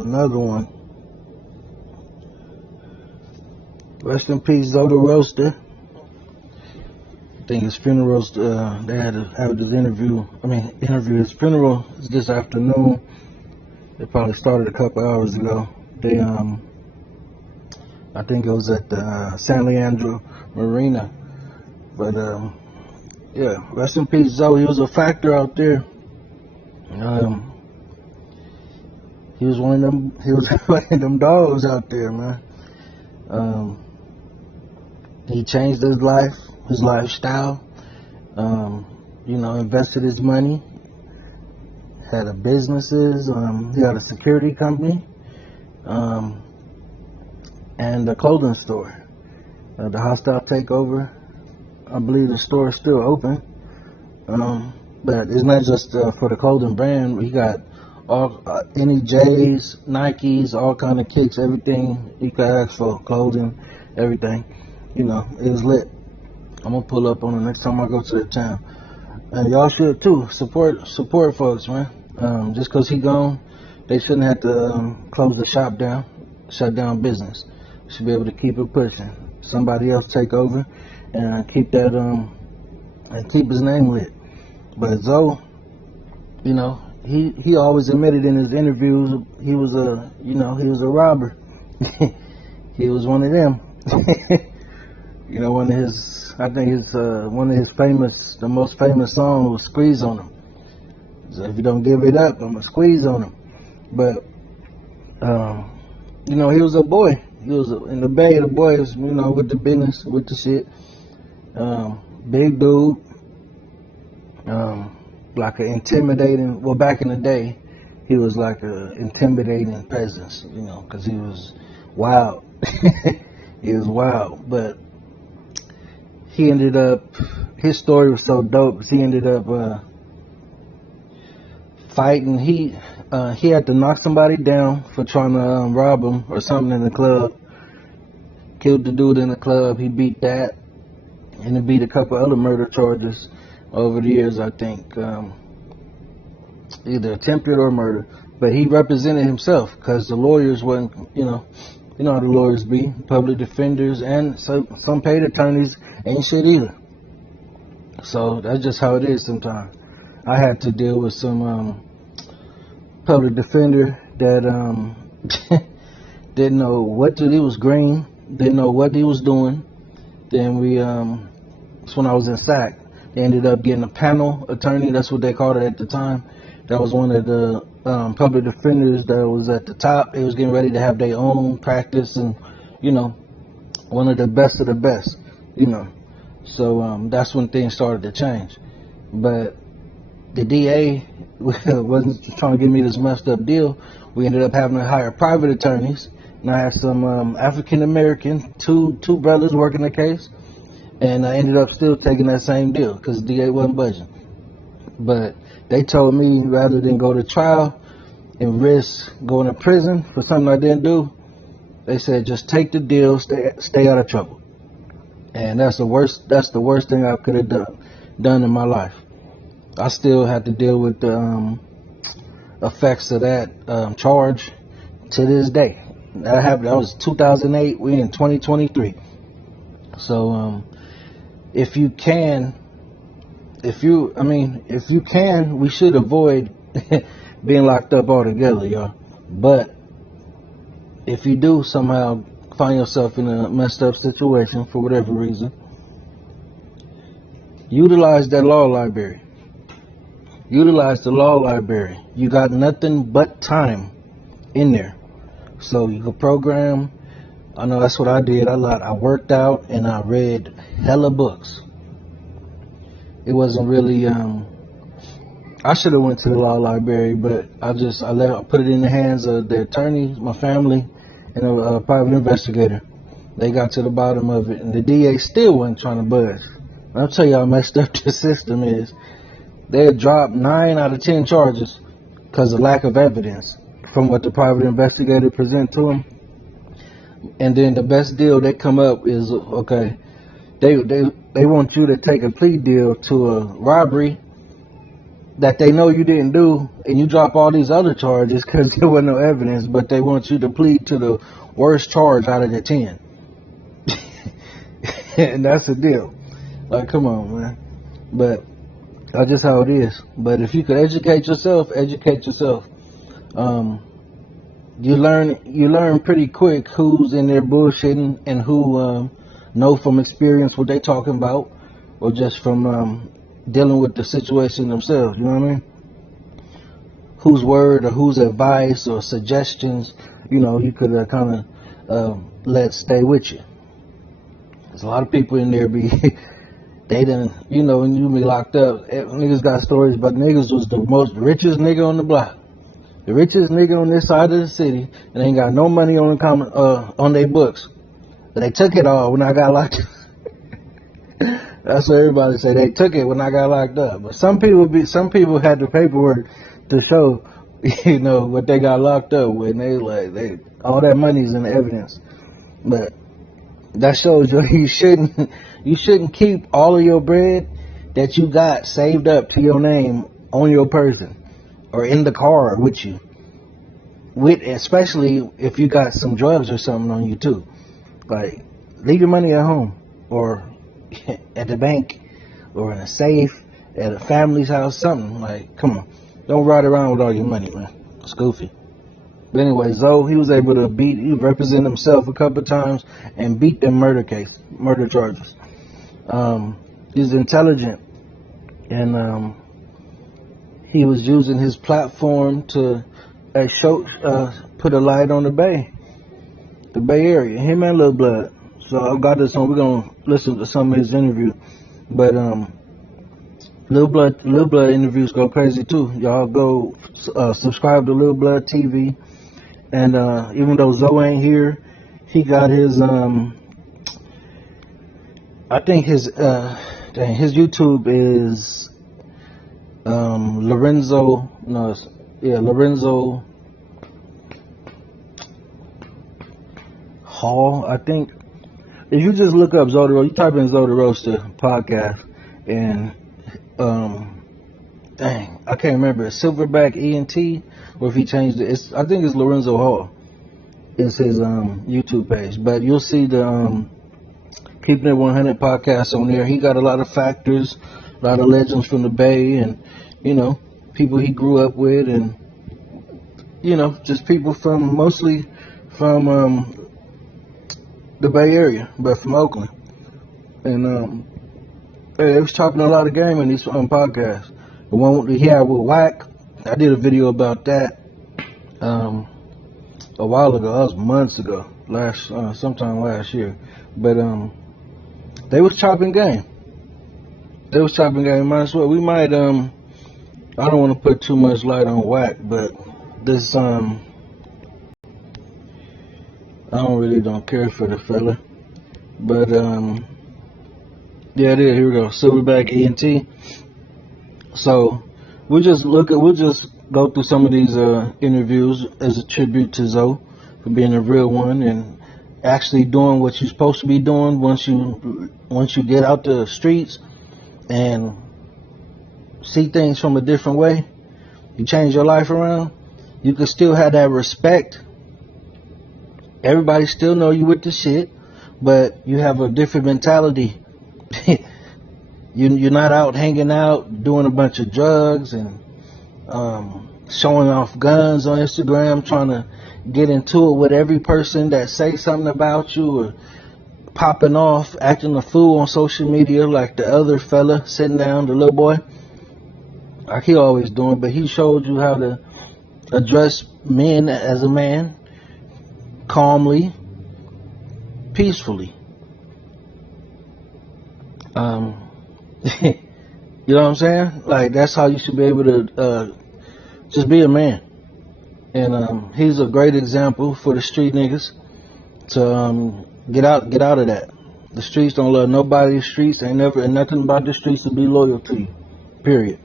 Another one. Rest in peace, Zoe the Roasta. I think his funeral, they had to have this interview. His funeral is this afternoon. It probably started a couple hours ago. They, I think it was at the San Leandro Marina. But, yeah, rest in peace, Zoe. He was a factor out there. He was one of them. He was one of them dogs out there, man. He changed his life, his lifestyle. Invested his money. Had a businesses. He had a security company, and a clothing store. The hostile takeover. I believe the store is still open. But it's not just for the clothing brand. He got all any J's, Nikes, all kind of kicks, everything you could ask for, clothing, everything. It was lit. I'm gonna pull up on it next time I go to the town, and y'all should too. Support folks, man. Just cause he gone, they shouldn't have to close the shop down, shut down business. Should be able to keep it pushing. Somebody else take over and keep that and keep his name lit. But Zoe, he always admitted in his interviews he was a robber. He was one of them. One of his the most famous song was "Squeeze on Him." So if you don't give it up, I'm gonna squeeze on him. But he was a boy. He was in the Bay. The boys, with the business, with the shit. Big dude. Like an intimidating. Well, back in the day, he was like a intimidating presence. Because he was wild. He was wild, but he ended up. His story was so dope because he ended up fighting. He had to knock somebody down for trying to rob him or something in the club. Killed the dude in the club. He beat that, and he beat a couple other murder charges over the years. I think either attempted or murder. But he represented himself because the lawyers wasn't. You know how the lawyers be, public defenders, and some paid attorneys ain't shit either. So that's just how it is sometimes. I had to deal with some public defender that didn't know what to do. He was green, didn't know what he was doing. Then that's when I was in SAC. They ended up getting a panel attorney. That's what they called it at the time. That was one of the public defenders that was at the top. They was getting ready to have their own practice, and one of the best of the best. So that's when things started to change. But the DA wasn't trying to give me this messed up deal. We ended up having to hire private attorneys, and I had some African American, two brothers working the case, and I ended up still taking that same deal because the DA wasn't budging. But they told me rather than go to trial and risk going to prison for something I didn't do, they said just take the deal, stay out of trouble. And that's the worst thing I could have done in my life. I still had to deal with the effects of that charge to this day. That happened. That was 2008. We in 2023. So if you can, we should avoid being locked up altogether, y'all. But if you do somehow find yourself in a messed up situation for whatever reason, utilize that law library. Utilize the law library. You got nothing but time in there. So you can program. I know that's what I did. I worked out and I read hella books. It wasn't really, I should have went to the law library, but I put it in the hands of the attorney, my family, and a private investigator. They got to the bottom of it, and the DA still wasn't trying to budge. I'll tell you how messed up the system is. They had dropped 9 out of 10 charges because of lack of evidence from what the private investigator presented to them. And then the best deal they come up is, okay, they want you to take a plea deal to a robbery, that they know you didn't do, and you drop all these other charges because there was no evidence, but they want you to plead to the worst charge out of the 10. And that's the deal. Like, come on, man. But that's just how it is. But if you could educate yourself, educate yourself. You learn pretty quick who's in there bullshitting and who know from experience what they talking about, or just from dealing with the situation themselves. You know what I mean? Whose word or whose advice or suggestions, you could kind of let stay with you. There's a lot of people in there they didn't, when you be locked up, niggas got stories, but niggas was the richest nigga on the block. The richest nigga on this side of the city, and ain't got no money on their books. But they took it all when I got locked up. That's what everybody say. They took it when I got locked up. But some people had the paperwork to show, what they got locked up with. And they all that money's in the evidence. But that shows you shouldn't keep all of your bread that you got saved up to your name on your person or in the car with you. Especially if you got some drugs or something on you too. Like, leave your money at home or at the bank or in a safe at a family's house, something. Like, come on, don't ride around with all your money, man. It's goofy. But anyway, Zoe, he was able to represent himself a couple of times and beat them murder charges. He's intelligent, and he was using his platform to put a light on the Bay Area. Him and Lil Blood. So I got this on. We're gonna listen to some of his interview, but Lil Blood interviews go crazy too. Y'all go subscribe to Lil Blood TV. And even though Zoe ain't here, he got his I think his YouTube is Lorenzo Hall, I think. If you just look up Zoe the Roasta, you type in Zoe the Roasta podcast, and I can't remember, Silverback ENT, or if he changed it. I think it's Lorenzo Hall. It's his YouTube page, but you'll see the Keeping It 100 podcast on there. He got a lot of factors, a lot of legends from the Bay, and people he grew up with, and just people mostly from the Bay Area, but from Oakland. And they was chopping a lot of game in these podcasts. The one he had with Wack, I did a video about that a while ago. That was months ago, sometime last year. But they was chopping game. Might as well. We might I don't want to put too much light on Wack, but this I don't care for the fella. But yeah, it is. Here we go. Silverback ENT. So we'll just go through some of these interviews as a tribute to Zoe for being a real one and actually doing what you're supposed to be doing once you get out the streets and see things from a different way. You change your life around. You can still have that respect. Everybody still know you with the shit, but you have a different mentality. You're not out hanging out doing a bunch of drugs and showing off guns on Instagram, trying to get into it with every person that say something about you, or popping off, acting a fool on social media like the other fella sitting down, the little boy, like he always doing. But he showed you how to address men as a man, calmly, peacefully. You know what I'm saying? Like, that's how you should be able to just be a man. And he's a great example for the street niggas to get out of that. The streets don't love nobody. The streets ain't nothing about the streets to be loyal to you. Period.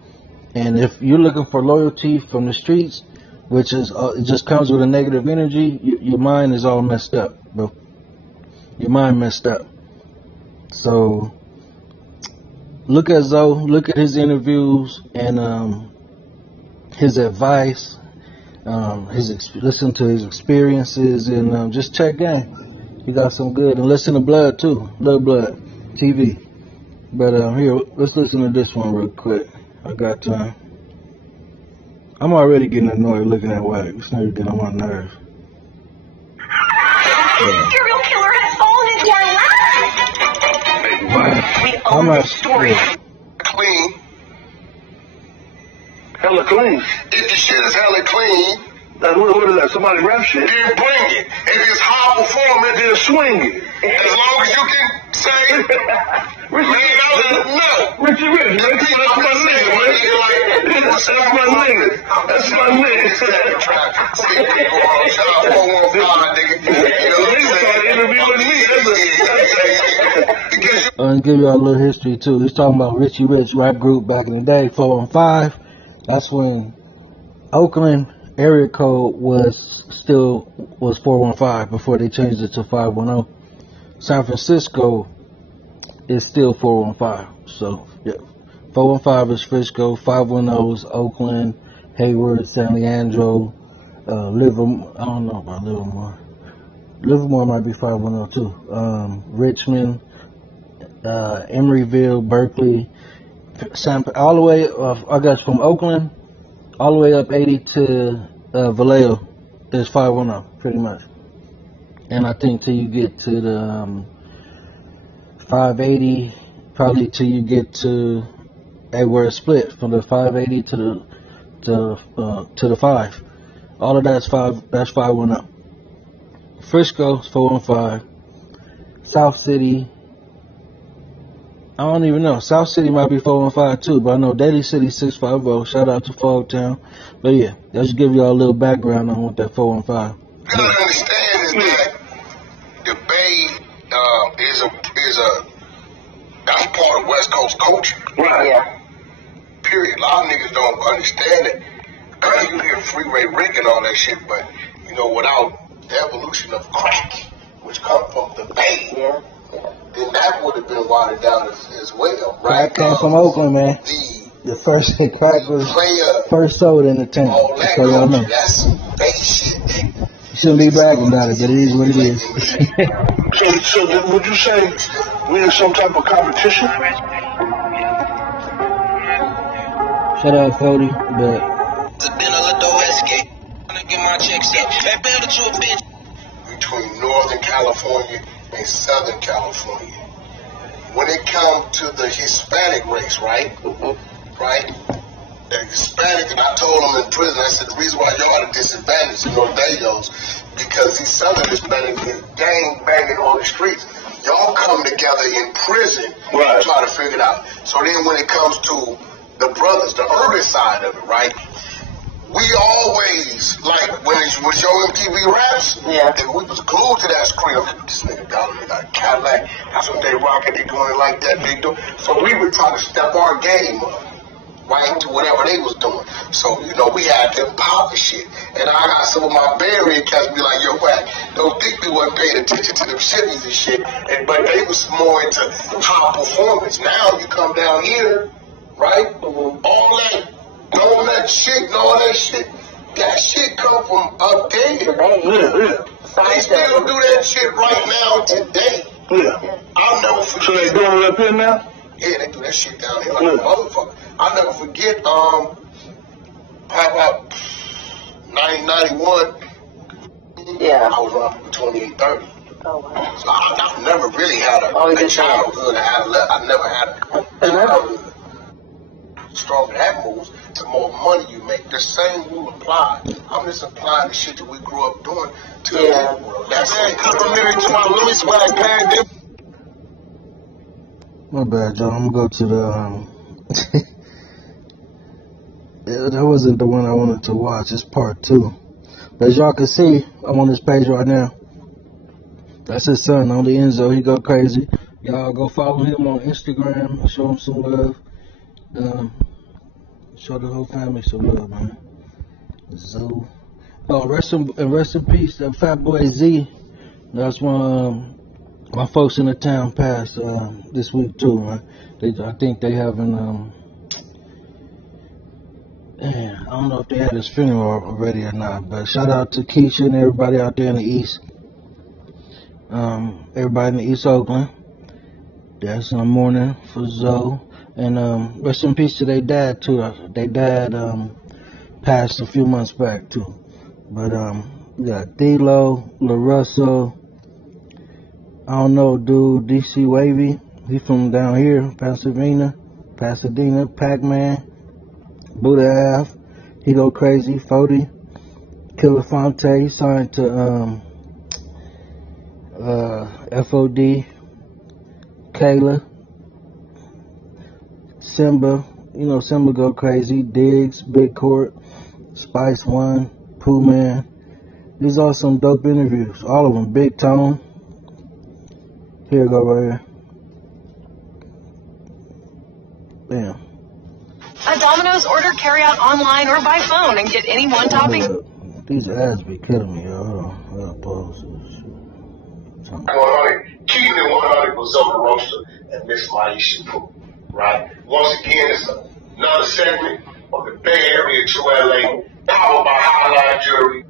And if you're looking for loyalty from the streets, which is it just comes with a negative energy, your mind is all messed up, bro. Your mind messed up. So look at Zoe, look at his interviews, and his advice, listen to his experiences, and just check in. He got some good, and listen to Blood too, Blood TV. But here, let's listen to this one real quick. I got time. I'm already getting annoyed looking at Wack. It's not getting on my nerves. The serial killer has fallen into our lives. We own the story. Clean. Hella clean. If the shit is hella clean, What is that? Somebody rap shit? then bring it. If it's high performance, Then swing it. as long as you can say, Richie Rich, man. That's my nigga, man. That's my nigga. That's my nigga. see people on shout 415, nigga. You know what I'm saying? Interview with me. And give y'all a little history too. He's talking about Richie Rich rap group back in the day, 415. That's when Oakland area code was 415 before they changed it to 510. San Francisco is still 415. So yeah, 415 is Frisco, 510 is Oakland, Hayward, San Leandro, Livermore. I don't know about Livermore. Livermore might be 510 too. Richmond, Emeryville, Berkeley, all the way. I guess from Oakland all the way up 80 to Vallejo is 510 pretty much. And I think till you get to the 580, probably till you get to where it's split from the 580 to the 5. All of that's 510. Frisco is 415. South City, I don't even know. South City might be 415 too, but I know Daly City 650. Shout out to Fogtown. But yeah, let's give y'all a little background on what that 415. You gotta understand is that the Bay that's part of West Coast culture. Right. Yeah. Period. A lot of niggas don't understand it. You hear Freeway Rick and all that shit, but without the evolution of crack, which come from the Bay, then that would have been watered down as well, right? Crack came from Oakland, man. The first crack was first sold in the tent. All that So y'all know. that's some Bay shit. You shouldn't be bragging about it, but it is what it is. So would you say we in some type of competition? Shut up, Cody. But between Northern California and Southern California. When it comes to the Hispanic race, right? Right? The Hispanic, and I told them in prison, I said, the reason why y'all are disadvantaged in Nordeños, because these Southern Hispanic is gang banging on the streets. Y'all come together in prison and try to figure it out. So then when it comes to the brothers, the urban side of it, right? We always, like, when it was Yo MTV Raps, and we was glued to that screen. This nigga got a Cadillac, that's what they rocking, they doing it like that, they do. So we would try to step our game up, right, to whatever they was doing. So, we had them power shit. And I got some of my Bay Area cats be like, yo, Wack, don't think we wasn't paying attention to them Chevys and shit. But they was more into high performance. Now you come down here, right, all that shit, that shit come from up there. They still do that shit right now today. I'll never forget. So they doing it up here now? Yeah, they do that shit down here like a motherfucker. I'll never forget, about 1991, I was running for 2830. Oh, wow. So I never really had a childhood. I never had a stronger that moves, the more money you make. The same rule applies. I'm just applying the shit that we grew up doing to the world. That's it. Let me swear that My bad, John. I'm gonna go to the. That wasn't the one I wanted to watch. It's part 2. But as y'all can see, I'm on this page right now. That's his son, only Enzo. He go crazy. Y'all go follow him on Instagram. Show him some love. Show the whole family some love, man. Zoe. Oh, rest in peace, Fat Boy Z. That's one my folks in the town passed this week too, man. I think they having Yeah, I don't know if they had his funeral already or not, but shout out to Keisha and everybody out there in the East. Everybody in the East Oakland. That's mourning for Zoe. And rest in peace to their dad too. Their dad passed a few months back too. But we got D-Lo, LaRussell, I don't know, dude, DC Wavy. He from down here, Pasadena, Pac-Man, Buddha Ave, He Go Crazy, 40, Killer Fonte, he signed to FOD, Kayla, Simba, you know Simba Go Crazy, Diggs, Big Court, Spice One, Pooh Man. These are some dope interviews, all of them. Big Tone. Here we go right here. Bam. A Domino's order carry out online or by phone and get any one topping. These ads be killing me, y'all. Pause this shit. 100, keeping it 100 with Zoe the Roasta and Miss Maisha Pooh, right? Once again, it's another segment of the Bay Area to LA, powered by Highline Jewelry.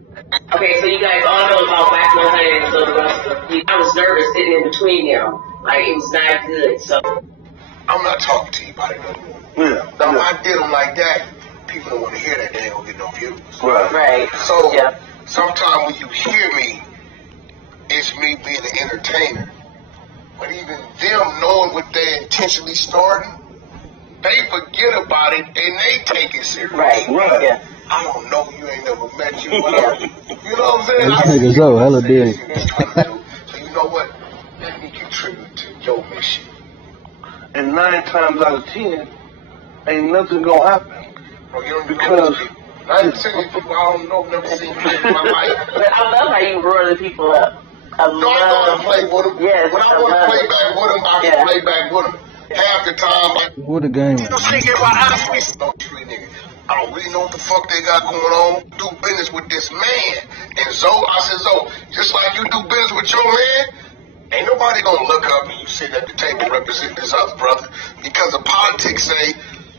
Okay, so you guys all know about Black Mohan and Zoe the Roasta. I was nervous sitting in between them. Like, it was not good, so. I'm not talking to you about it no more. Yeah. Now, if I did them like that, people don't want to hear that. They ain't gonna get no views. Right. So, Yeah. sometimes when you hear me, it's me being an entertainer. But even them knowing what they intentionally starting, they forget about it and they take it serious. Right. Yeah. I don't know you, ain't never met you, whatever. You know what I'm saying? This I nigga see Zoe, people hella say big. this shit they're trying to do. So you know what? Let me contribute to your mission. And 9 times out of 10, ain't nothing gonna happen. Bro, you don't Because- know these people. 90% of these people I don't know, never seen you in my life. But I love how you roar the people up. I So I know how to play with them. Yes, When I want to play back with them, I can play back with them. Half the time, like, What a game. you know, shit, get my eyes twisted on street nigga. I don't really know what the fuck they got going on. Do business with this man. And Zoe, I said, Zoe, just like you do business with your man, ain't nobody gonna look up and you sit at the table representing this other brother because the politics say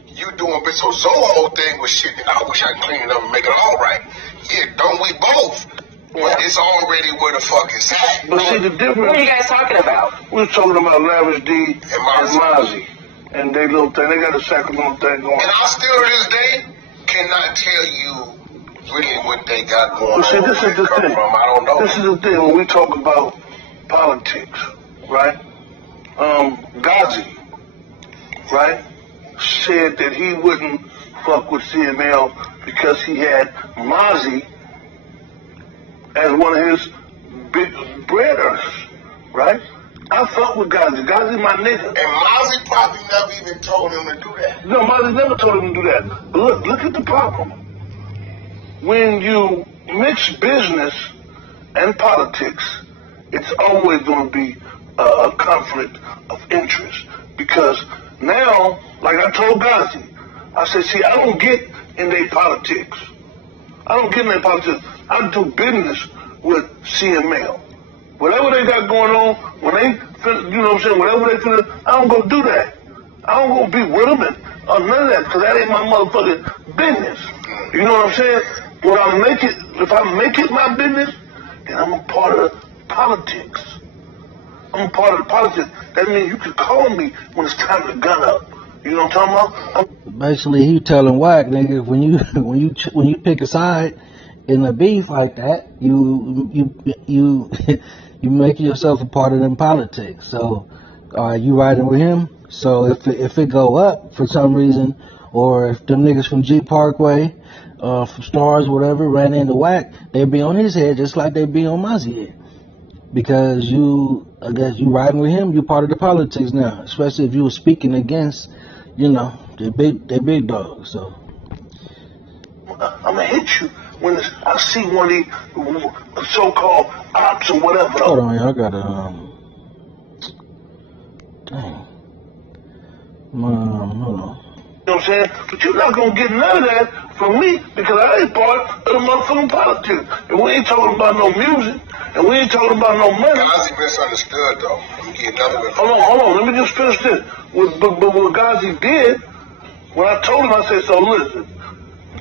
you doing business. So Zoe whole thing was shit that I wish I could clean it up and make it all right. Yeah, don't we both? But it's already where the fuck it's at. But see, the What difference, are you guys talking about? we're talking about Lavish D and Mozzie. Mozzie. And they little thing, they got a Sacramento thing going. And I still to this day cannot tell you really what they got going But see, on. this Where is it the come thing. from. I don't know. This is the thing when we talk about politics, right? Ghazi, right, said that he wouldn't fuck with CML because he had Mozzie as one of his big bread earners, right? I fuck with Ghazi. Ghazi my nigga. And Mozzie probably never even told him to do that. No, Mozzie never told him to do that. But look at the problem. When you mix business and politics, it's always going to be a conflict of interest. Because now, like I told Ghazi, I said, see, I don't get in their politics. I don't get in their politics. I do business with CML. Whatever they got going on, when they, you know what I'm saying, whatever they feel, I don't go do that. I don't go be with them or none of that, because that ain't my motherfucking business. You know what I'm saying? When I make it, if I make it my business, then I'm a part of politics. I'm a part of the politics. That means you can call me when it's time to gun up. You know what I'm talking about? Basically, he telling Wack, nigga, when you pick a side in a beef like that, you you make yourself a part of them politics. So, you riding with him. So if it go up for some reason, or if them niggas from G Parkway, from Stars, whatever, ran into Wack, they'd be on his head just like they'd be on Mozzie's head. Because I guess you riding with him, you part of the politics now. Especially if you were speaking against, they big dogs. So I'm gonna hit you when I see one of these so-called ops or whatever. hold on, y'all gotta dang. Hold on. You know what I'm saying? But you're not gonna get none of that from me because I ain't part of the motherfucking politics. And we ain't talking about no music, and we ain't talking about no money. Ghazi misunderstood though. Let me get another one. Hold on, let me just finish this. But what Ghazi did, when I told him, I said, so listen,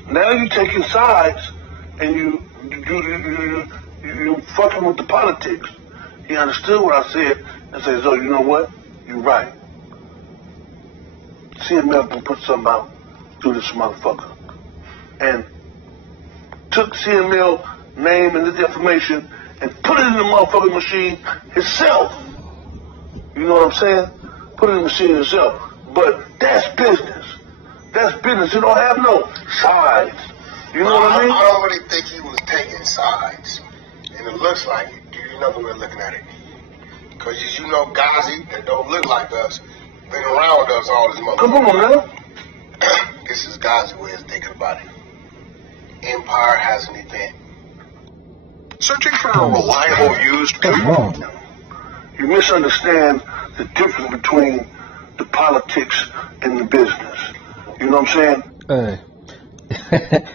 Now you taking sides and you fucking with the politics. He understood what I said and said, "So you know what? You're right. CML can put something out through this motherfucker." And took CML name and this information and put it in the motherfucking machine himself. You know what I'm saying? Put it in the machine himself. But that's business. That's business. You don't have no sides. You know what I mean? I don't really think he was taking sides. And it looks like it. Do you know the way of looking at it? Because as you know, Ghazi, that don't look like us, been around us all this motherfucker. Come on, man. This is Ghazi's way of thinking about it. Empire has an event. Searching for a reliable used Come on. You misunderstand the difference between the politics and the business. You know what I'm saying? Hey.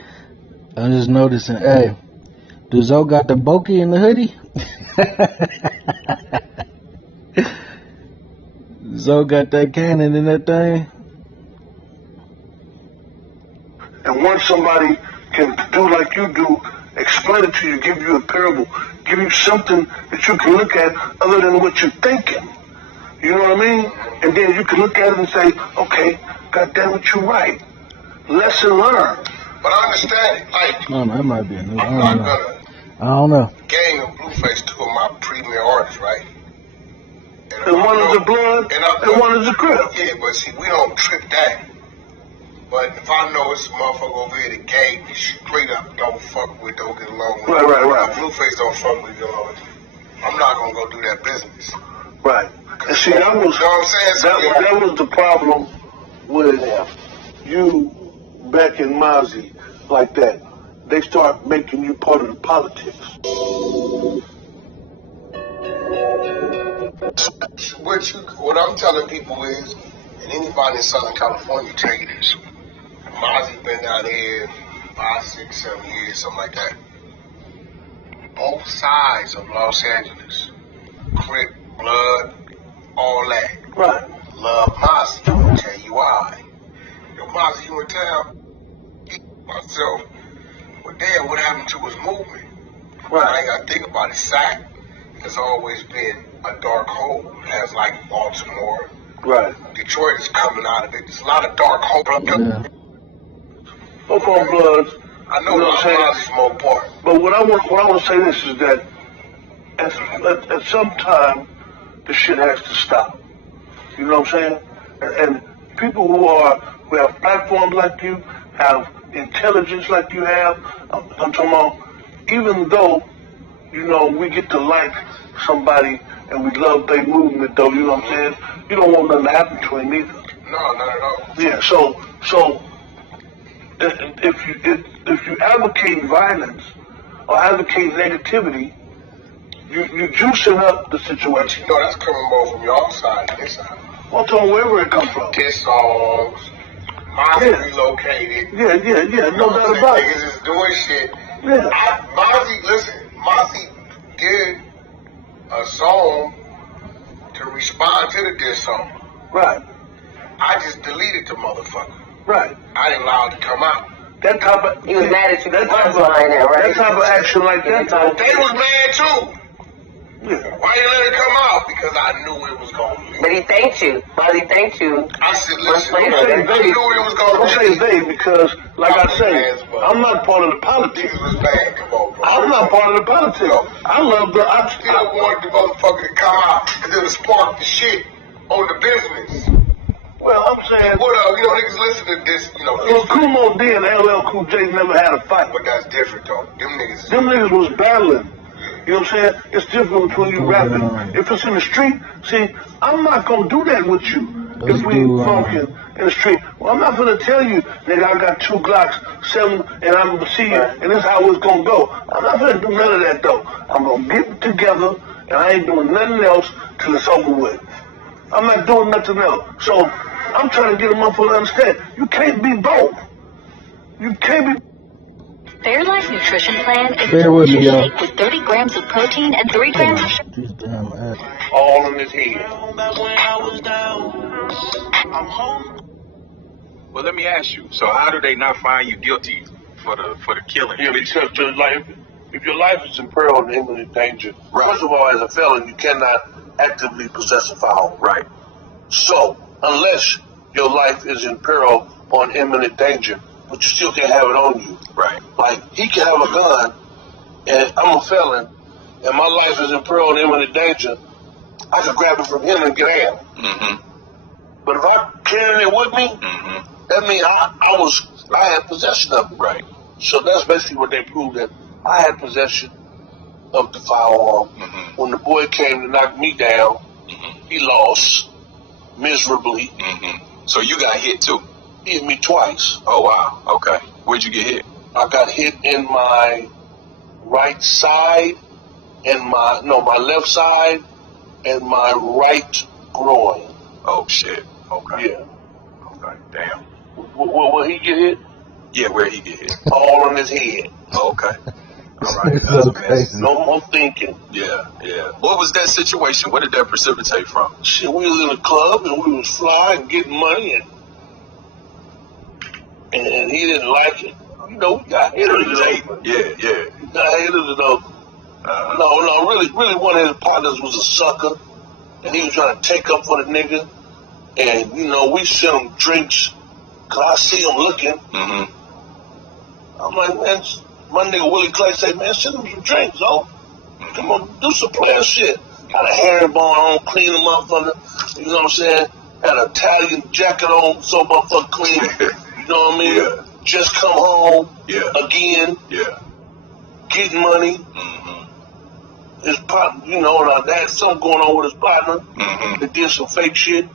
I'm just noticing, hey, do Zoe got the bokeh in the hoodie? Zoe got that cannon in that thing? And once somebody can do like you do, explain it to you, give you a parable, give you something that you can look at other than what you're thinking. You know what I mean? And then you can look at it and say, okay, goddamn it, you're right. Lesson learned. But I understand it. Like, No, that might be a new. I'm not gonna I don't know. Gang and Blueface, two of my premier artists, right? And one is the blood, and one is the crib. Yeah, but see, we don't trip that. But if I know it's a motherfucker over here that gang me straight up don't fuck with, don't get along with. Right. Blueface don't fuck with, get along with. I'm not gonna go do that business. Right. And see, that was, You know what I'm saying? So, that was the problem with you back in Mozzie like that. They start making you part of the politics. What I'm telling people is, and anybody in Southern California tell you this, Mozzie's been down here 5, 6, 7 years, something like that. Both sides of Los Angeles, Crip, Blood, all that. Right. Love Mozzie. I'm gonna tell you why. Yo, Mozzie, you in town? Myself. Well, damn, what happened to his movement? Right. I ain't gotta think about it. Sac has always been a dark hole, as like Baltimore. Right. Detroit is coming out of it. There's a lot of dark hope. Yeah. Both on Bloods. I know You know what I'm saying? Mozzie's more part. But what I want to say this is that at some time the shit has to stop. You know what I'm saying? And people who have platforms like you, have intelligence like you have, I'm talking about, even though, you know, we get to like somebody and we love their movement though, you know what I'm saying? You don't want nothing to happen to him either. No, not at all. Yeah, so if you advocate violence or advocate negativity, you juicing up the situation. No, that's coming more from your side than this side. Well, tell them wherever it comes from. Diss songs, Mozzie relocated. Yeah, no doubt about it. Niggas is doing shit. Yeah. Mozzie did a song to respond to the diss song. Right. I just deleted the motherfucker. Right. I didn't allow it to come out. That type of He was mad at you. that type of action like that. They was mad too. Yeah. Why you let it come out? Because I knew it was going to be. But he thanked you. Well, he thanked you. I said, listen, Don't I say knew it was going Don't to say be. they because, like I say, I'm not part of the politics. Niggas was bad. Come on, bro. I'm not part of the politics. I love the. I still wanted the motherfucker to come out because it would spark the shit on the business. Well, I'm saying. What up? You know, niggas listen to this, you know. Well, Kumo D and LL Cool J never had a fight. But that's different, though. Them niggas Was battling. You know what I'm saying? It's different between you rapping. If it's in the street, see, I'm not going to do that with you. If we funkin' in the street. Well, I'm not going to tell you, nigga, I got 2 Glocks, 7, and I'm going to see you, and this is how it's going to go. I'm not going to do none of that, though. I'm going to get together, and I ain't doing nothing else till it's over with. I'm not doing nothing else. So, I'm trying to get a motherfucker to understand. You can't be both. You can't be... Fairlife Nutrition Plan is Bear with me, y'all. with 30 grams of protein and 3 grams of sugar. These damn ass. all in his head. Well, let me ask you. So how do they not find you guilty for the killing. Yeah, because if your life is in peril and imminent danger, first of all, as a felon, you cannot actively possess a firearm. Right. So, unless your life is in peril or in imminent danger, but you still can't have it on you. Right. Like, he can have a gun, and I'm a felon, and my life is in peril and imminent danger, I can grab it from him and get out. Mm-hmm. But if I'm carrying it with me, that means I had possession of it. Right. So that's basically what they proved, that I had possession of the firearm. When the boy came to knock me down, he lost miserably. So you got hit too? He hit me twice. Oh wow. Okay. Where'd you get hit? I got hit in my right side and my left side and my right groin. Oh shit. Okay. Yeah. Okay. Damn. Where he get hit? Yeah, where he get hit? All on his head. Oh, okay. All right. It's so crazy. No more thinking. Yeah. What was that situation? What did that precipitate from? Shit, we was in a club and we was flying, getting money, and he didn't like it. You know, we got hitters. Yeah. We got hitters, though. No, really one of his partners was a sucker, and he was trying to take up for the nigga. And, you know, we sent him drinks, because I see him looking. I'm like, man, my nigga Willie Clay say, man, send him some drinks, oh. Come on, do some player shit. Had a herringbone on, clean him up, you know what I'm saying? Had an Italian jacket on, so motherfucker clean. You know what I mean? Yeah. Just come home again. Yeah. Getting money. His partner, you know, and I had something going on with his partner. They did some fake shit.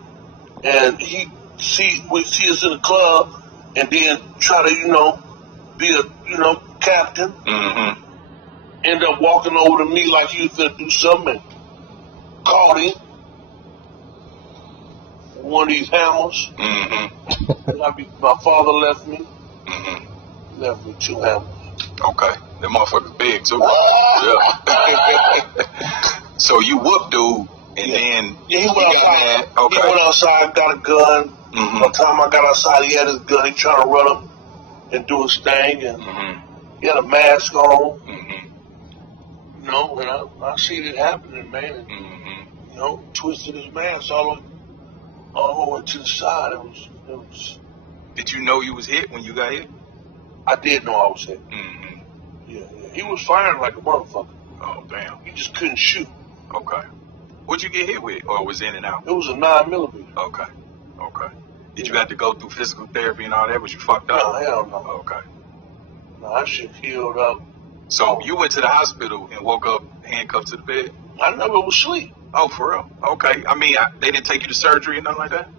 And we see us in the club and then try to, you know, be a, you know, captain. End up walking over to me like he was going to do something and caught him. One of these hammers. My father left me. Left me 2 hammers. Okay. That motherfucker's big too. So you whooped dude and then he went outside. Okay. He went outside, got a gun. By the time I got outside, he had his gun. He trying to run up and do his thing, and he had a mask on. You know, and I seen it happening, man. And, you know, twisted his mask all the way to the side. It was. Did you know you was hit when you got hit? I did know I was hit. Yeah. He was firing like a motherfucker. Oh damn. He just couldn't shoot. Okay. What'd you get hit with, or was in and out? It was a 9mm. Okay. Did you have to go through physical therapy and all that? Was you fucked up? No, hell no. Okay. No, that shit healed up. So you went to the hospital and woke up handcuffed to the bed? I never was asleep. Oh, for real? Okay. I mean, they didn't take you to surgery or nothing like that?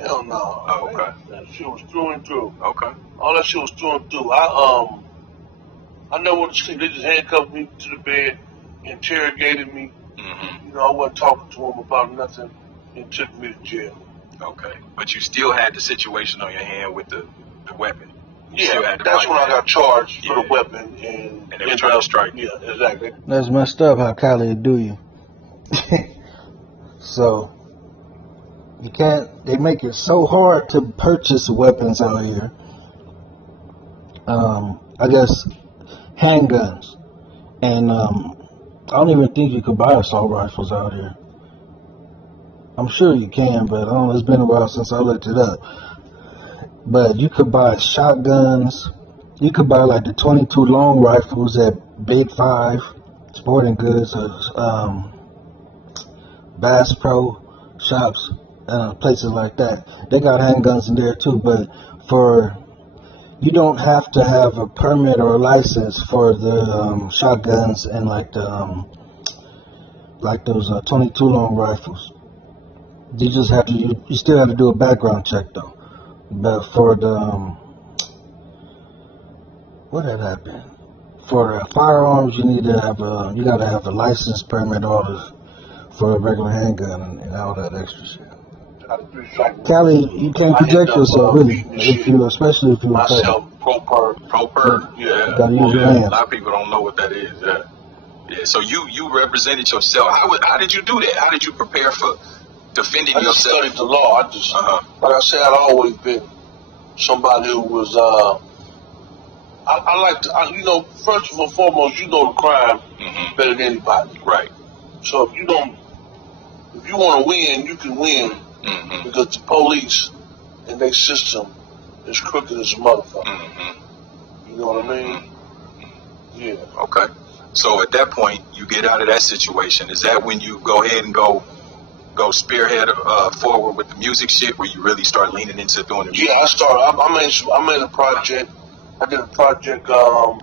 Hell no. Oh, okay. That shit was through and through. Okay. All that shit was through and through. I never went to sleep. They just handcuffed me to the bed, interrogated me. You know, I wasn't talking to them about nothing, and took me to jail. Okay. But you still had the situation on your hand with the weapon. Yeah, that's when I got charged for the weapon, and they were trying to strike you. Yeah, exactly. That's messed up how Cali would do you. So, you can't, they make it so hard to purchase weapons out here. I guess handguns. And I don't even think you could buy assault rifles out here. I'm sure you can, but I don't know, it's been a while since I looked it up. But you could buy shotguns. You could buy like the 22 long rifles at Big 5, Sporting Goods, or Bass Pro shops, places like that. They got handguns in there too, but you don't have to have a permit or a license for the shotguns and like those 22 long rifles. You just have to. You still have to do a background check though. But for the what had happened? For firearms, you need to have you gotta have a license, permit, orders for a regular handgun and all that extra shit. Cali, you can't project yourself really, especially if you're myself. Pro per, yeah. You gotta use your hands. A lot of people don't know what that is. Yeah. So you represented yourself. How did you do that? How did you prepare for defending yourself? I studied the law. I just, like I said, I'd always been somebody who was I like to, first and foremost, you know the crime better than anybody. Right. So if you want to win, you can win because the police and their system is crooked as a motherfucker. You know what I mean? Yeah. Okay. So at that point, you get out of that situation. Is that when you go ahead and go spearhead forward with the music shit, where you really start leaning into doing the music? Yeah, I started. I made a project. I did a project. Our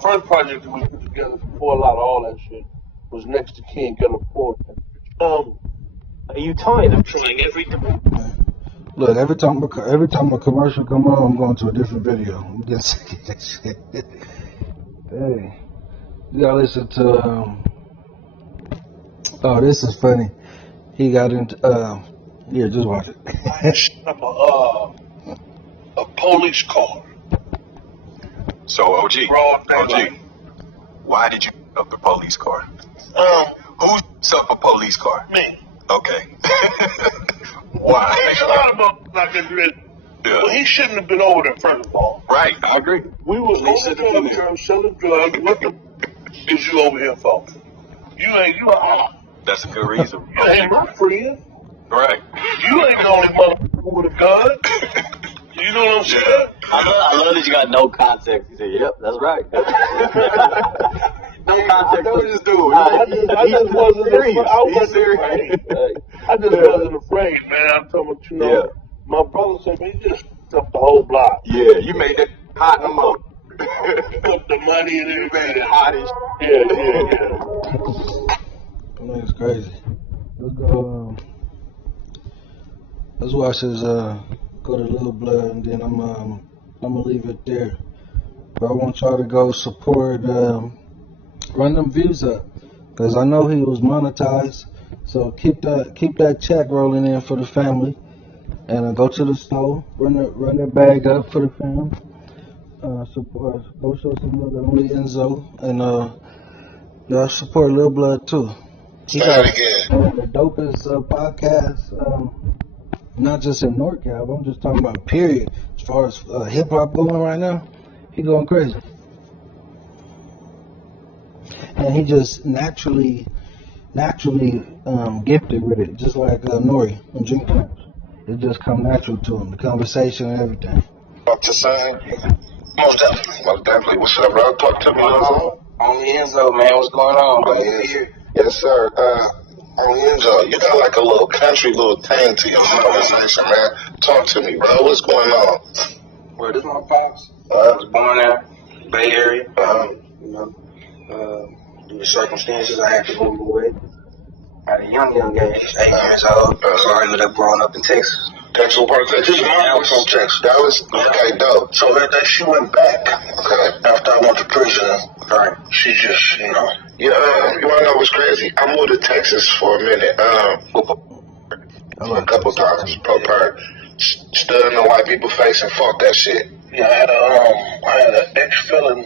first project that we put together before a lot of all that shit was Next to King Get a Port. Are you tired of trying everything? Look, every time a commercial come on, I'm going to a different video. I'm getting sick of that shit. Hey, you gotta listen to. Oh, this is funny. He got into. Yeah, just watch it. A police car. So OG, why did you pick up the police car? Who set up a police car? Me. Okay. Why? There's a lot of motherfuckers I could do that. Yeah. Well, he shouldn't have been over there first of all. Right, I agree. We were on the drug selling drugs. What the is you over here for? You That's a good reason. You ain't my friend. Right. You ain't the only motherfucker with a gun. You know what I'm saying? I love that you got no context. You say, yep, that's right. No context. I just wasn't afraid. I just wasn't afraid, man. I'm talking about, my brother said, man, you just stuffed the whole block. Yeah, you made that hot no more. Put the money in it, man. Hot as Man, it's crazy. Let's go. Let's watch his go to Lil Blood, and then I'm gonna leave it there. But I want y'all to go support, run them views up, cause I know he was monetized. So keep that check rolling in for the family, and go to the store, run that bag up for the family. Support, go show some love to only Enzo, and y'all support Lil Blood too. He got the dopest podcast. Not just in NorCal, I'm just talking about period. As far as hip hop going right now, he going crazy, and he just naturally gifted with it, just like Nori and Jim Jones. It just come natural to him, the conversation and everything. Talk to son. Most definitely. What's up, bro? Talk to me. Only Enzo, man. What's going on, bro? Yes, sir. Enzo, you got like a little country little thing to your conversation, man. Talk to me, bro. What's going on? Well, this is my pops. I was born there, Bay Area. Due to circumstances, I had to move away at a young age, 8 years old. So I ended up growing up in Texas. Texas, part of Texas? I was from Texas. Dallas? Okay, dope. So that she went back. Okay. After I went to prison. Right. She just, Yeah, you wanna know what's crazy? I moved to Texas for a minute. A couple times, stood in the white people face and fuck that shit. Yeah, I had an ex-felon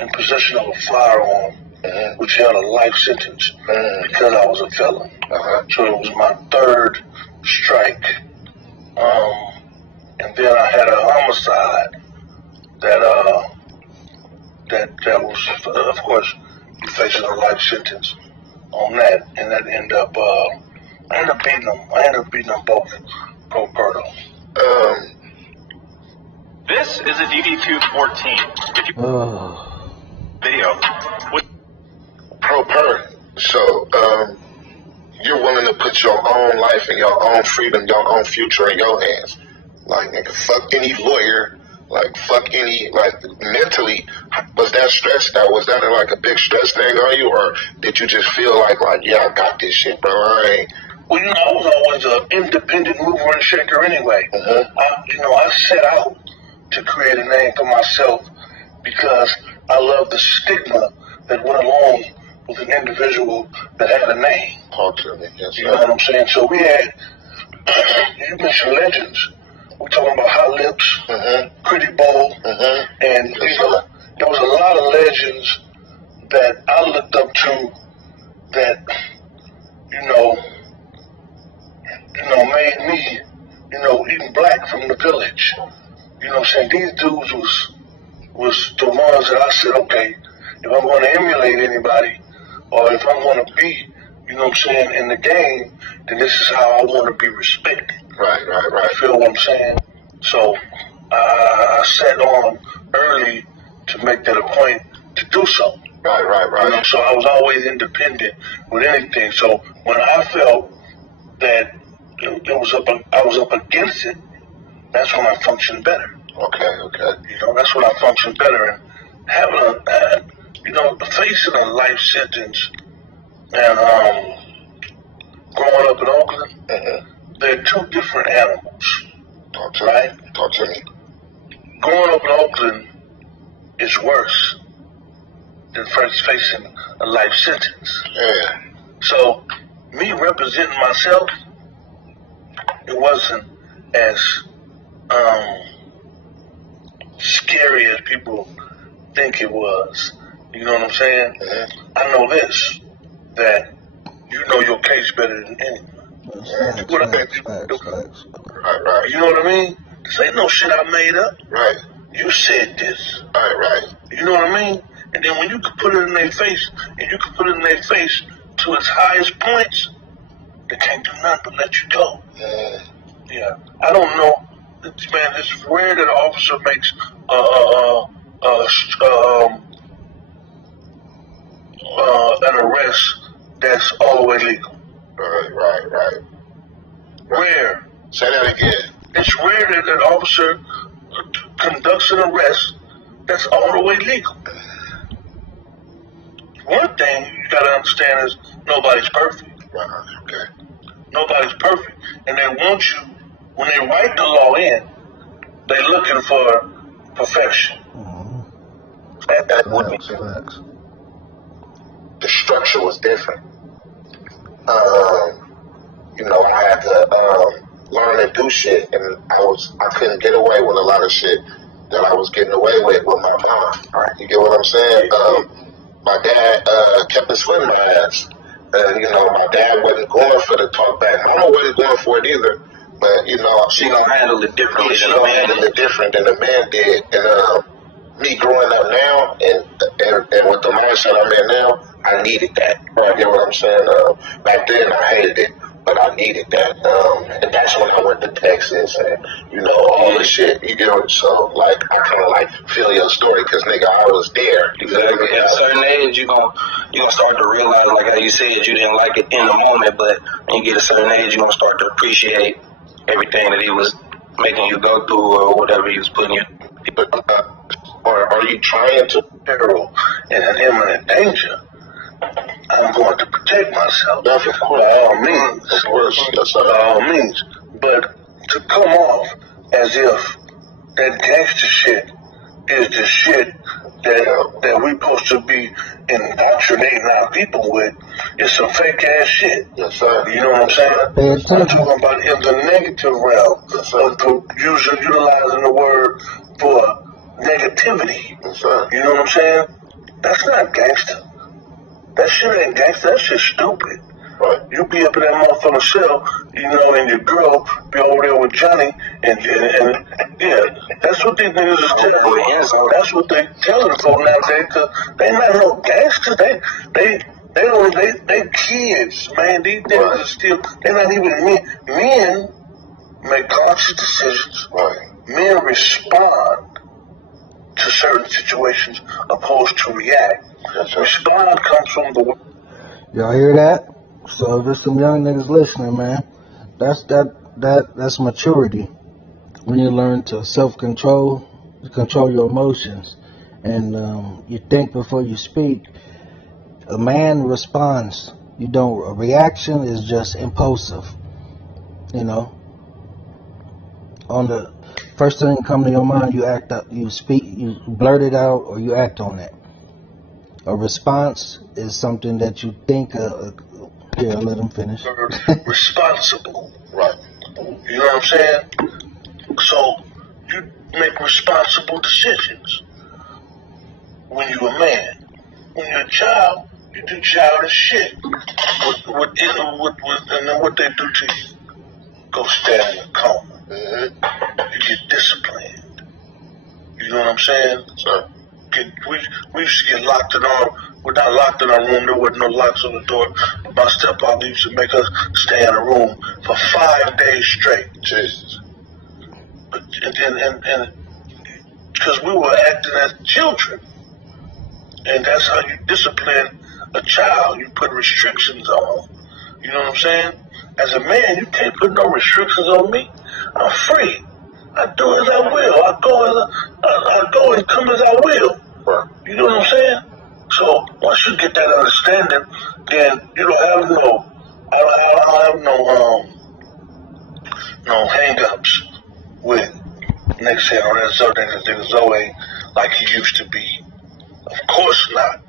in possession of a firearm, which held a life sentence because I was a felon. So it was my third strike. And then I had a homicide that was, of course, you facing a life sentence on that, and that ended up, I ended up beating them both pro perdo. This is a DD-214. If you video. Pro per. So, you're willing to put your own life and your own freedom, your own future in your hands. Like, nigga, fuck any lawyer. Like, fuck any, like, mentally, was that stressed out? Was that like a big stress thing on you? Or did you just feel like, yeah, I got this shit, bro? I was always an independent mover and shaker anyway. I set out to create a name for myself because I love the stigma that went along with an individual that had a name. Talk to me, yes, you know what I'm saying? So we had, you mentioned legends. We're talking about Hot Lips, Pretty Bowl, and there was a lot of legends that I looked up to that, made me, eating black from the village. You know what I'm saying? These dudes was the ones that I said, okay, if I'm going to emulate anybody, or if I'm going to be, you know what I'm saying, in the game, then this is how I want to be respected. Right. You feel what I'm saying? So I sat on early to make that a point to do so. Right. You know, so I was always independent with anything. So when I felt that I was up against it, that's when I functioned better. Okay. You know, that's when I functioned better. And having facing a life sentence and growing up in Oakland, they're two different animals. Talk to me. Growing up in Oakland is worse than first facing a life sentence. Yeah. So, me representing myself, it wasn't as scary as people think it was. You know what I'm saying? I know this, that you know your case better than anyone. Facts. Right. You know what I mean? This ain't no shit I made up. Right. You said this. Right. You know what I mean? And then when you can put it in their face, and you can put it in their face to its highest points, they can't do nothing but let you go. Yeah. I don't know. Man, it's rare that an officer makes an arrest that's all the way legal. Right. Rare. Say that again. It's rare that an officer conducts an arrest that's all the way legal. One thing you gotta understand is nobody's perfect. Right. Okay. Nobody's perfect. And they want you, when they write the law in, they're looking for perfection. That would be Facts. the structure was different. I had to learn to do shit, and I couldn't get away with a lot of shit that I was getting away with my mom. You get what I'm saying? My dad kept his foot in my ass. My dad wasn't going for the talk back. Mama wasn't going for it either. But she gonna handle it differently. She gonna handle it different than the man did. And me growing up now, and with the mindset I'm in now, I needed that. You get what I'm saying? Back then I hated it, but I needed that. And that's when I went to Texas and all the shit. You get it? So I kind of feel your story because nigga, I was there. Exactly. At a certain age, you gonna start to realize, like how you said, you didn't like it in the moment, but when you get a certain age, you are gonna start to appreciate everything that he was making you go through or whatever he was putting you. Or are you trying to peril in an imminent danger? I'm going to protect myself. That's of course. By all means. Of course. That's by all means. But to come off as if that gangster shit is the shit that we're supposed to be indoctrinating our people with, is some fake ass shit. Yes, sir. You know what I'm saying? I'm talking about in the negative realm of utilizing the word for negativity. Yes, sir. You know what I'm saying? That's not gangster. That shit ain't gangster. That shit's stupid. Right. You be up in that motherfucker cell, and your girl be over there with Johnny, and yeah, that's what these niggas is telling. That's what they telling folk nowadays. Cause they not no gangsters. They kids, man. These niggas are still. They're not even men. Men make conscious decisions. Right. Men respond to certain situations opposed to react. Yes, respond comes from the. Y'all hear that? So if there's some young niggas listening, man, that's maturity. When you learn to self-control, control your emotions, and you think before you speak. A man responds. You don't. A reaction is just impulsive. On the first thing that come to your mind, you act up. You speak. You blurt it out, or you act on it. A response is something that you think. Yeah, let him finish. Responsible. Right. You know what I'm saying? So you make responsible decisions when you're a man. When you're a child, you do childish shit. And then what they do to you? Go stand in the corner. You get disciplined. You know what I'm saying? So we used to get locked in our. We're not locked in our room. There wasn't no locks on the door. My stepfather used to make us stay in a room for 5 days straight. Jesus. And because we were acting as children, and that's how you discipline a child. You put restrictions on. You know what I'm saying? As a man, you can't put no restrictions on me. I'm free. I do as I will. I go and come as I will. Right. You know what I'm saying? So once you get that understanding, then you don't have I don't have no hang-ups with next year on that Zoe like he used to be. Of course not.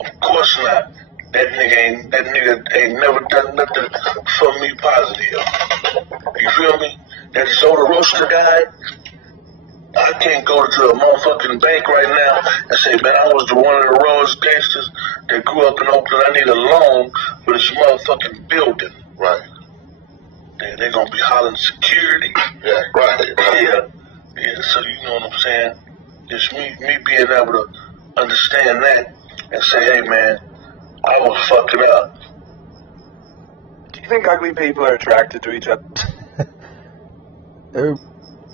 Of course not. That nigga ain't never done nothing for me positive. You feel me? That Zoe the Roasta guy, I can't go to a motherfucking bank right now and say, man, I was the one of the rawest gangsters that grew up in Oakland. I need a loan for this motherfucking building. Right. They're gonna be hollering security. Yeah, right. Yeah, so you know what I'm saying? Just me being able to understand that and say, hey man, I was fucking up. Do you think ugly people are attracted to each other?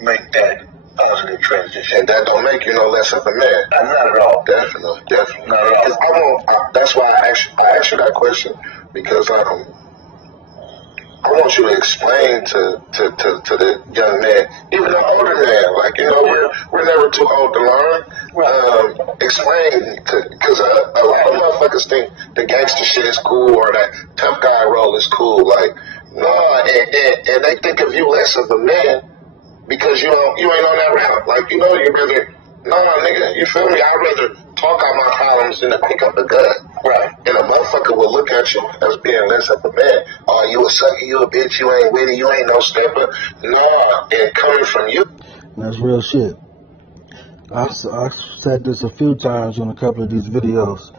Make that positive transition. And that don't make you no less of a man. Not at all. Definitely. Not at all. That's why I asked you that question, because I want you to explain to the young man, even the older man, like, you know, we're never too old to learn. Explain, because a lot of motherfuckers think the gangster shit is cool or that tough guy role is cool. Like, no, and they think of you less of a man because you ain't on that route. Like, you know, you rather, no, nigga, you feel me? I'd rather talk out my problems than to pick up a gun. Right. And a motherfucker will look at you as being less of a man. Oh, you a sucker, you a bitch, you ain't witty, you ain't no stepper. No, and coming from you. That's real shit. I've said this a few times on a couple of these videos.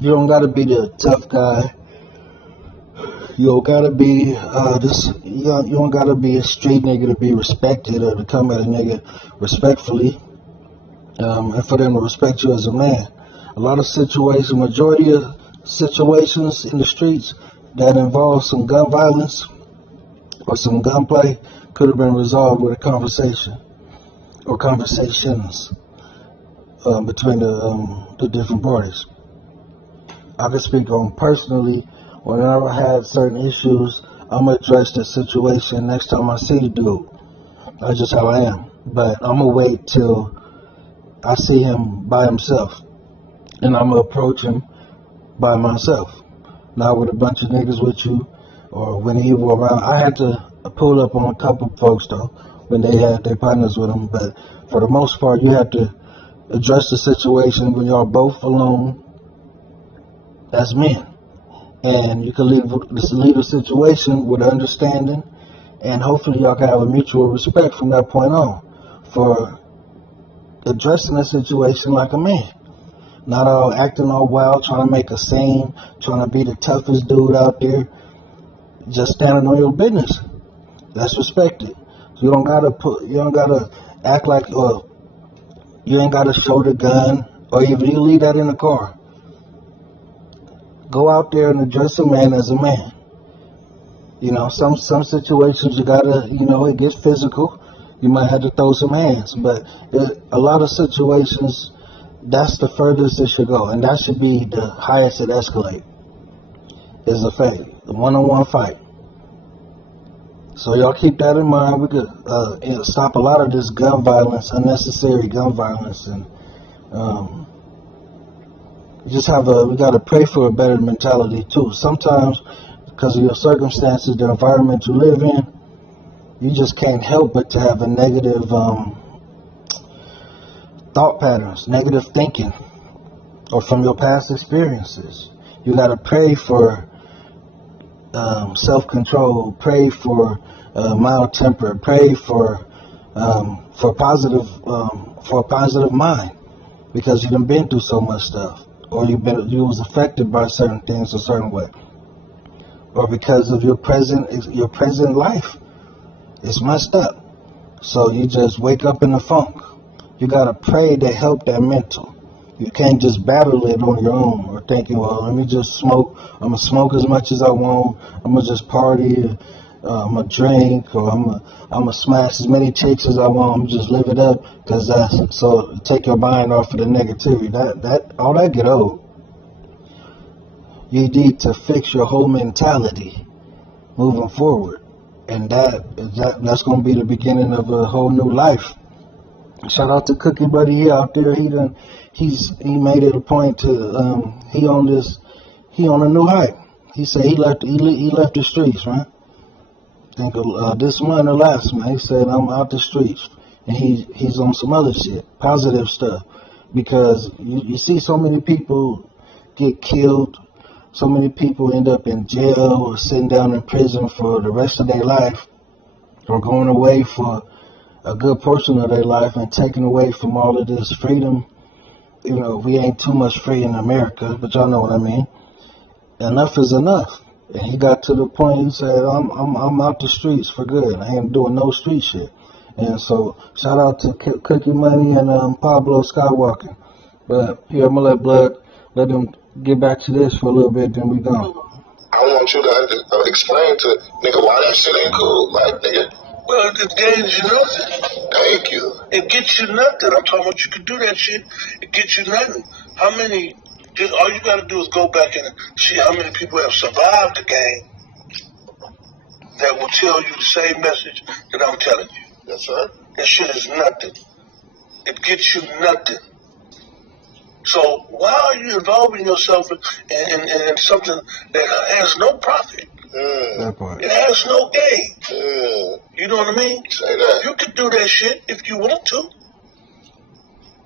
You don't gotta be the tough guy. You don't gotta be you don't gotta be a street nigga to be respected or to come at a nigga respectfully, and for them to respect you as a man. A lot of situations, majority of situations in the streets that involve some gun violence or some gunplay could have been resolved with a conversation or conversations between the different parties. I can speak on personally. Whenever I had certain issues, I'm going to address the situation next time I see the dude. That's just how I am. But I'm going to wait till I see him by himself. And I'm going to approach him by myself. Not with a bunch of niggas with you or when he were around. I had to pull up on a couple folks, though, when they had their partners with them. But for the most part, you have to address the situation when y'all both alone as men. And you can leave the situation with understanding, and hopefully y'all can have a mutual respect from that point on for addressing the situation like a man. Not all acting all wild, trying to make a scene, trying to be the toughest dude out there. Just standing on your business. That's respected. You don't gotta act like, you ain't gotta show the gun, or even you leave that in the car. Go out there and address a man as a man. You know, some situations you gotta, you know, it gets physical. You might have to throw some hands, but a lot of situations, that's the furthest it should go, and that should be the highest it escalates. Is a fight, the one-on-one fight. So y'all keep that in mind. We could stop a lot of this gun violence, unnecessary gun violence, and we got to pray for a better mentality too. Sometimes, because of your circumstances, the environment you live in, you just can't help but to have a negative thought patterns, negative thinking, or from your past experiences. You got to pray for self-control, pray for mild temper, pray for a positive mind, because you done been through so much stuff. Or you was affected by certain things a certain way, or because of your present life, It's messed up. So you just wake up in the funk. You gotta pray to help that mental. You can't just battle it on your own or thinking, well, let me just smoke. I'm gonna smoke as much as I want. I'm gonna just party. I'm gonna drink, or I'm gonna smash as many chicks as I want. I'm just live it up, cause that's so take your mind off of the negativity. That all that get old. You need to fix your whole mentality moving forward, and that's gonna be the beginning of a whole new life. Shout out to Cookie Buddy, he out there. He made it a point to he on a new hype. He said he left the streets, right? I think this month or last month, he said I'm out the streets, and he's on some other shit, positive stuff, because you see so many people get killed, so many people end up in jail or sitting down in prison for the rest of their life, or going away for a good portion of their life and taken away from all of this freedom. You know, we ain't too much free in America, but y'all know what I mean. Enough is enough. And he got to the point, he said, I'm out the streets for good. I ain't doing no street shit. And so, shout out to Cookie Money and Pablo Skywalker. But here, I'm going to let him get back to this for a little bit, then we go. I want you to explain to nigga why that shit ain't cool. Like, nigga. Well, it gains you nothing. Thank you. It gets you nothing. I'm talking about you can do that shit. It gets you nothing. How many? All you got to do is go back and see how many people have survived the game that will tell you the same message that I'm telling you. Yes, sir. That shit is nothing. It gets you nothing. So why are you involving yourself in something that has no profit? That part. It has no gain. You know what I mean? Say that. You can do that shit if you want to.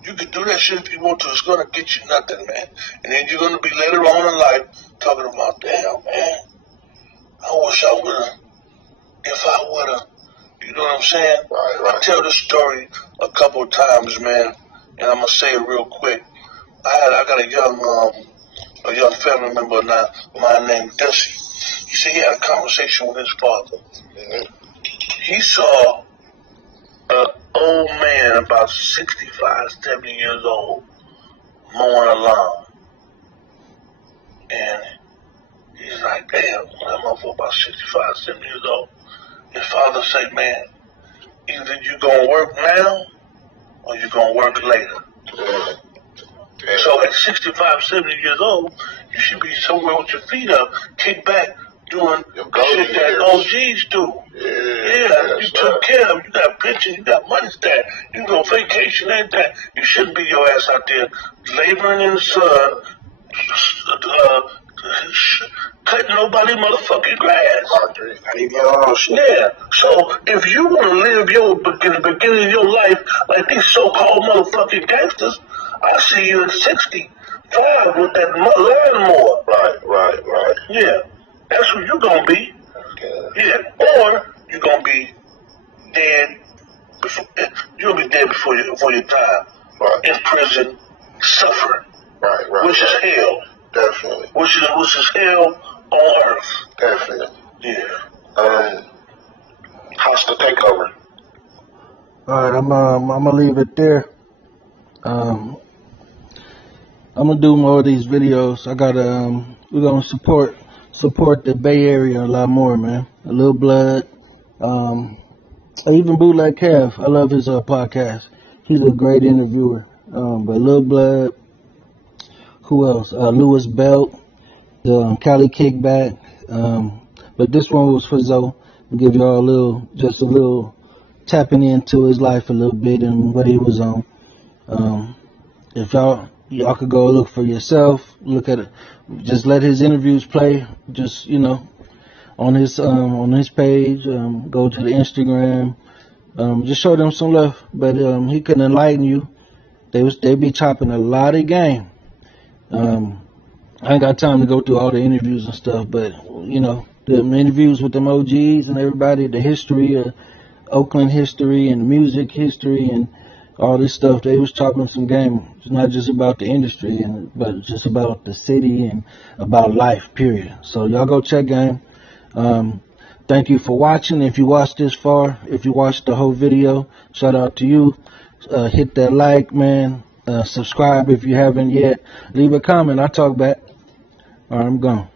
You can do that shit if you want to. It's going to get you nothing, man. And then you're going to be later on in life talking about, damn, man, I wish I would have, if I would have, you know what I'm saying? Right. I tell this story a couple of times, man, and I'm going to say it real quick. I got a young family member of mine named Dusty. He said he had a conversation with his father. He saw an old man about 65, 70 years old mowing a lawn. And he's like, damn, that motherfucker about 65, 70 years old. His father said, man, either you gonna work now or you gonna work later. So at 65, 70 years old, you should be somewhere with your feet up, kick back, doing shit that OGs do. Yeah, you took care of, you got pension, you got money stacked, you can go vacation, everything. You shouldn't be your ass out there laboring in the sun, cutting nobody motherfucking grass. Yeah, so if you want to live the beginning of your life like these so-called motherfucking gangsters, I see you at 65 with that lawnmower. Right. Yeah, that's what you're going to be. Yeah, or you're going to be dead. You'll be dead before your time. Right. In prison, suffering. Right. Which is hell. Definitely. Which is hell on earth. Definitely. Yeah. How's the takeover? All right, I'm gonna leave it there. I'm gonna do more of these videos. We're gonna support the Bay Area a lot more, man. A Little Blood, even Bootleg Kev. I love his podcast. He's a great interviewer. But Little Blood, who else? Lewis Belt, Cali Kickback. But this one was for Zoe. I'll give y'all a little tapping into his life a little bit and what he was on. If y'all could go look for yourself, look at it, just let his interviews play, just, on his page, go to the Instagram, just show them some love, but, he can enlighten you. They be chopping a lot of game. I ain't got time to go through all the interviews and stuff, but, the interviews with them OGs and everybody, the history of Oakland history and music history and all this stuff, they was chopping some game. It's not just about the industry, but just about the city and about life, period. So y'all go check game. Thank you for watching. If you watched this far, if you watched the whole video, shout out to you. Hit that like, man. Subscribe if you haven't yet. Leave a comment. I'll talk back. All right, I'm gone.